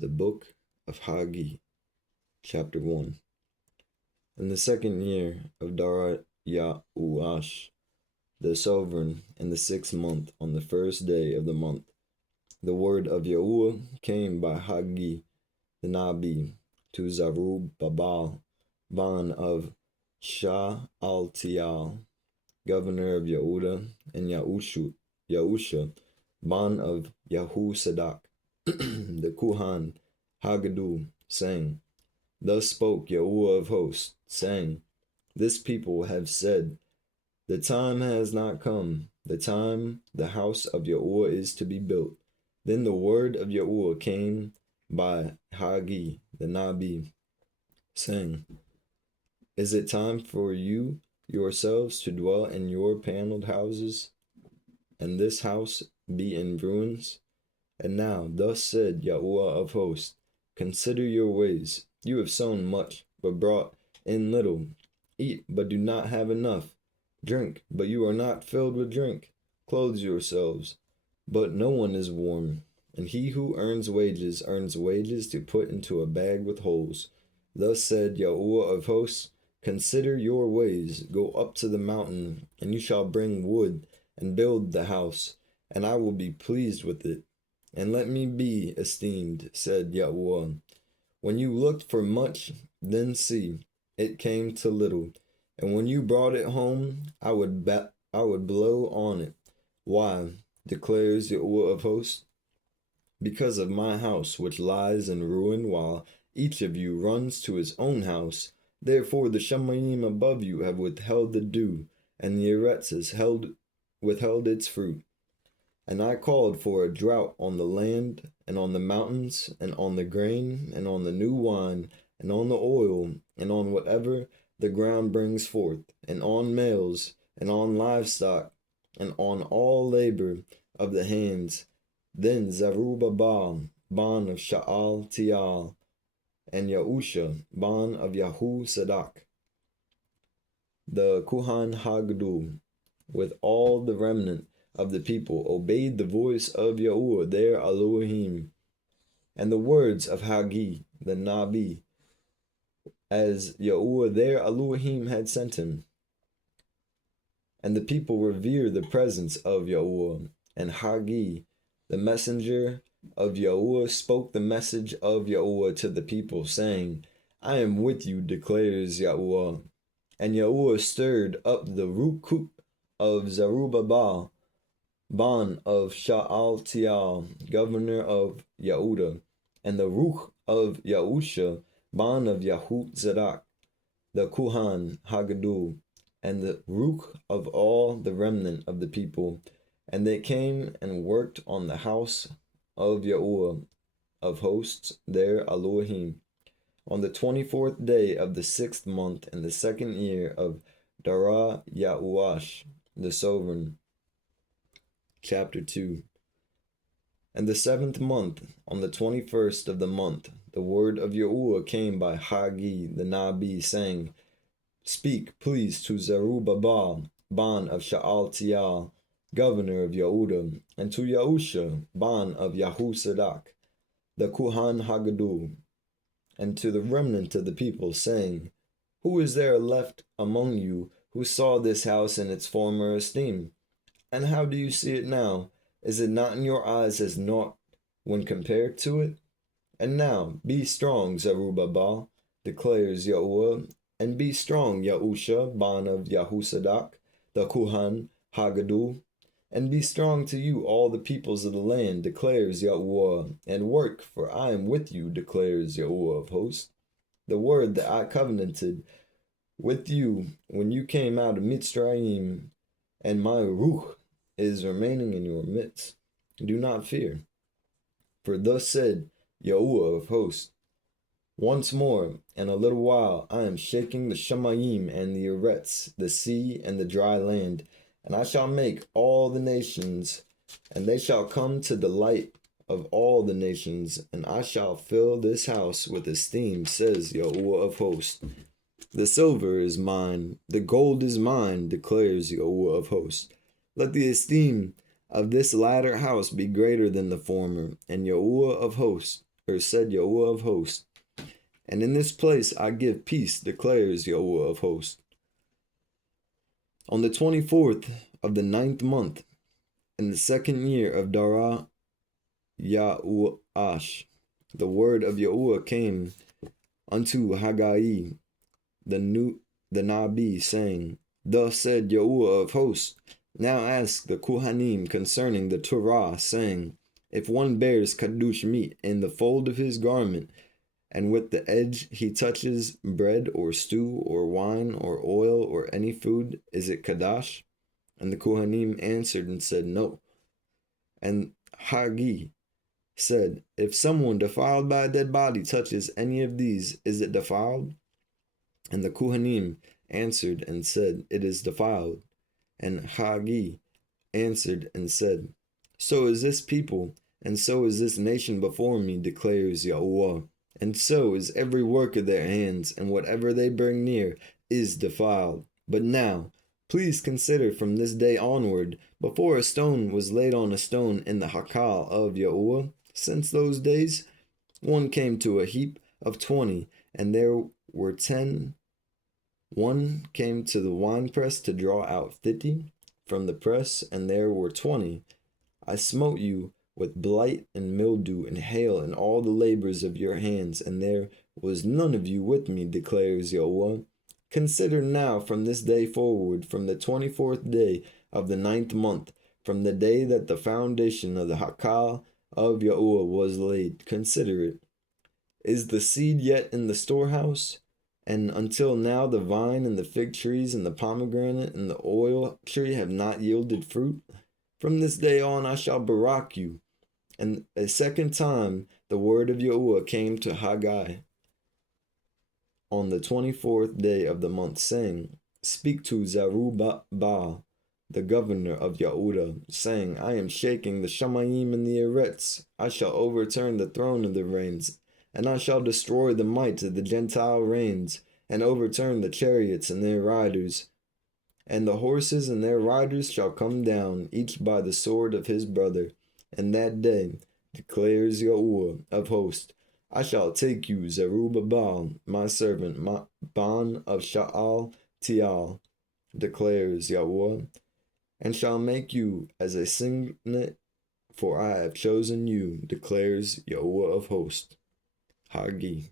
The Book of Haggai, Chapter 1. In the 2nd year of yahuah the sovereign, in the 6th month, on the 1st day of the month, the word of Yahuah came by Haggai the Nabi to Zerubbabel, ban of Sha'altiel, governor of Yehudah, and Yahusha, ban of Yahusadak, the Kuhan Haggadah, saying, Thus spoke Yahuah of hosts, saying, This people have said, The time has not come, the time the house of Yahuah is to be built. Then the word of Yahuah came by Haggai the Nabi, saying, Is it time for you yourselves to dwell in your paneled houses, and this house be in ruins? And now, thus said Yahuah of hosts, Consider your ways. You have sown much, but brought in little. Eat, but do not have enough. Drink, but you are not filled with drink. Clothe yourselves, but no one is warm. And he who earns wages to put into a bag with holes. Thus said Yahuah of hosts, Consider your ways. Go up to the mountain, and you shall bring wood, and build the house, and I will be pleased with it. And let me be esteemed, said Yahuah. When you looked for much, then see, it came to little. And when you brought it home, I would blow on it. Why, declares Yahuah of hosts? Because of my house which lies in ruin, while each of you runs to his own house. Therefore the Shemaim above you have withheld the dew, and the Eretz has withheld its fruit. And I called for a drought on the land, and on the mountains, and on the grain, and on the new wine, and on the oil, and on whatever the ground brings forth, and on males, and on livestock, and on all labor of the hands. Then Zerubbabel, ban of Sha'altiel, and Yahusha, ban of Yahusadak, the Kuhan Haggadah, with all the remnant of the people, obeyed the voice of Yahuah their Elohim, and the words of Haggai the Nabi, as Yahuah their Elohim had sent him. And the people revere the presence of Yahuah, and Haggai, the messenger of Yahuah, spoke the message of Yahuah to the people, saying, I am with you, declares Yahuah. And Yahuah stirred up the Rukuk of Zerubbabel, ban of Sha'altiel, governor of Yehudah, and the Ruch of Yahusha, ban of Yahuzadak, the Kuhan Haggadah, and the Ruch of all the remnant of the people. And they came and worked on the house of Yahuah of hosts, their Elohim, on the 24th day of the 6th month in the 2nd year of yahuah the sovereign. Chapter 2. And the 7th month, on the 21st of the month, the word of Yahuah came by Haggai the Nabi, saying, Speak, please, to Zerubbabel, ban of Sha'altiel, governor of Yehudah, and to Yahusha, ban of Yahusadak, the Kuhan Haggadah, and to the remnant of the people, saying, Who is there left among you who saw this house in its former esteem? And how do you see it now? Is it not in your eyes as naught when compared to it? And now, be strong, Zerubbabel, declares Yahuah, and be strong, Yahusha, ban of Yahusadak, the Kuhan Haggadah, and be strong to you, all the peoples of the land, declares Yahuah, and work, for I am with you, declares Yahuah of hosts. The word that I covenanted with you when you came out of Mitzrayim, and my Ruch is remaining in your midst. Do not fear. For thus said Yahuah of hosts, Once more, in a little while, I am shaking the Shemaim and the Eretz, the sea and the dry land, and I shall make all the nations, and they shall come to the light of all the nations, and I shall fill this house with esteem, says Yahuah of hosts. The silver is mine, the gold is mine, declares Yahuah of hosts. Let the esteem of this latter house be greater than the former, and Yahuah of hosts said Yahuah of hosts. And in this place I give peace, declares Yahuah of hosts. On the 24th of the 9th month, in the 2nd year of Dara Yahuash, the word of Yahuah came unto Haggai the Nabi, saying, Thus said Yahuah of hosts, now ask the Kohanim concerning the Torah, saying, if one bears kadush meat in the fold of his garment, and with the edge he touches bread or stew or wine or oil or any food, is it kadash? And the Kohanim answered and said, No. And Haggai said, if someone defiled by a dead body touches any of these, is it defiled? And the Kohanim answered and said, It is defiled. And Haggai answered and said, So is this people, and so is this nation before me, declares Yahuah. And so is every work of their hands, and whatever they bring near is defiled. But now, please consider from this day onward, before a stone was laid on a stone in the haggai of Yahuah, since those days, one came to a heap of 20, and there were 10. One came to the winepress to draw out 50 from the press, and there were 20. I smote you with blight and mildew and hail and all the labors of your hands, and there was none of you with me, declares Yahuah. Consider now from this day forward, from the 24th day of the 9th month, from the day that the foundation of the haggai of Yahuah was laid, consider it. Is the seed yet in the storehouse? And until now the vine and the fig trees and the pomegranate and the oil tree have not yielded fruit? From this day on I shall barak you. And a second time the word of Yahuah came to Haggai on the 24th day of the month, saying, Speak to Zerubbabel, the governor of Yehudah, saying, I am shaking the Shamayim and the Eretz. I shall overturn the throne of the reigns, and I shall destroy the might of the Gentile reigns, and overturn the chariots and their riders. And the horses and their riders shall come down, each by the sword of his brother. And that day, declares Yahuah of hosts, I shall take you, Zerubbabel, my servant, my Ban of Sha'al Tial, declares Yahuah, and shall make you as a signet, for I have chosen you, declares Yahuah of hosts. Haggai.